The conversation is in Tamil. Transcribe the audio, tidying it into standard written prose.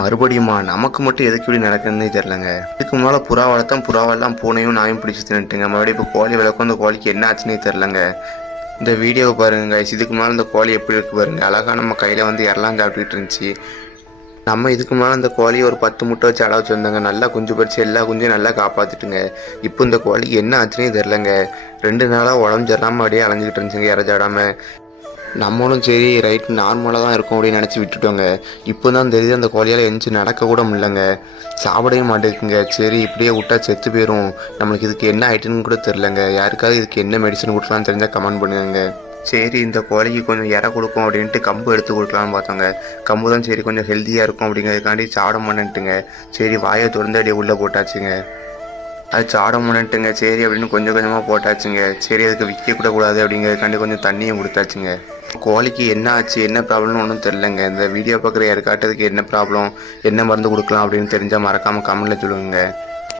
மறுபடியுமா நமக்கு மட்டும் எதுக்கு இப்படி நடக்குதுன்னே தெரிலங்க. இதுக்கு முன்னால் புறா வளர்த்தோம், புறாவெல்லாம் பூனையும் நாயும் பிடிச்சி தின்னுட்டுங்க. மறுபடியும் இப்போ கோழி வளர்க்கும், அந்த கோழிக்கு என்ன ஆச்சுன்னே தெரிலங்க. இந்த வீடியோவை பாருங்க guys. இதுக்கு முன்னால் இந்த கோழி எப்படி இருக்கு பாருங்க. அழகாக நம்ம கையில் வந்து இறலாம் சாப்பிட்டுக்கிட்டு இருந்துச்சு. நம்ம இதுக்கு முன்னால் அந்த கோழியை ஒரு 10 முட்டை வச்சு அடை வச்சுருந்தாங்க. நல்லா குஞ்சு பறிச்சு எல்லா குஞ்சையும் நல்லா காப்பாற்றிட்டுங்க. இப்போ இந்த கோழிக்கு என்ன ஆச்சுன்னே தெரிலங்க. 2 நாளாக உடம்பு சரியில்லாமல் அப்படியே அலைஞ்சிக்கிட்டு இருந்துச்சுங்க இறச்சாடாமல். நம்மளும் சரி ரைட் நார்மலாக தான் இருக்கும் அப்படின்னு நினச்சி விட்டுட்டோங்க. இப்போ தான் தெரியுது அந்த கோழியால் எந்திச்சு நடக்க கூட முடியலங்க, சாப்பிடவே மாட்டேங்குங்க. சரி இப்படியே விட்டா செத்து போயிடும், நம்மளுக்கு இதுக்கு என்ன ஆயிட்டுன்னு கூட தெரிலங்க. யாருக்காவது இதுக்கு என்ன மெடிசன் கொடுக்கலான்னு தெரிஞ்சால் கமெண்ட் பண்ணுங்க. சரி இந்த கோழிக்கு கொஞ்சம் இறை கொடுக்கும் அப்படின்ட்டு கம்பு எடுத்து கொடுக்கலான்னு பார்த்தோங்க. கம்பு தான் சரி கொஞ்சம் ஹெல்த்தியாக இருக்கும் அப்படிங்கிறதுக்காண்டி சாப்பிட மாட்டேன்ட்டுங்க. சரி வாயை திறந்து அப்படியே உள்ளே போட்டாச்சுங்க. அது சாட முன்னுட்டுங்க. சரி அப்படின்னு கொஞ்சம் கொஞ்சமாக போட்டாச்சுங்க. சரி அதுக்கு விற்கக்கூடாது அப்படிங்கிறதுக்காண்டி கொஞ்சம் தண்ணியும் கொடுத்தாச்சுங்க. கோழிக்கு என்ன ஆச்சு என்ன ப்ராப்ளம்னு ஒன்றும் தெரிலங்க. இந்த வீடியோ பார்க்குற யாருக்காட்டதுக்கு என்ன ப்ராப்ளம், என்ன மருந்து கொடுக்கலாம் அப்படின்னு தெரிஞ்சால் மறக்காமல் கமெண்ட்டில் சொல்லுங்க.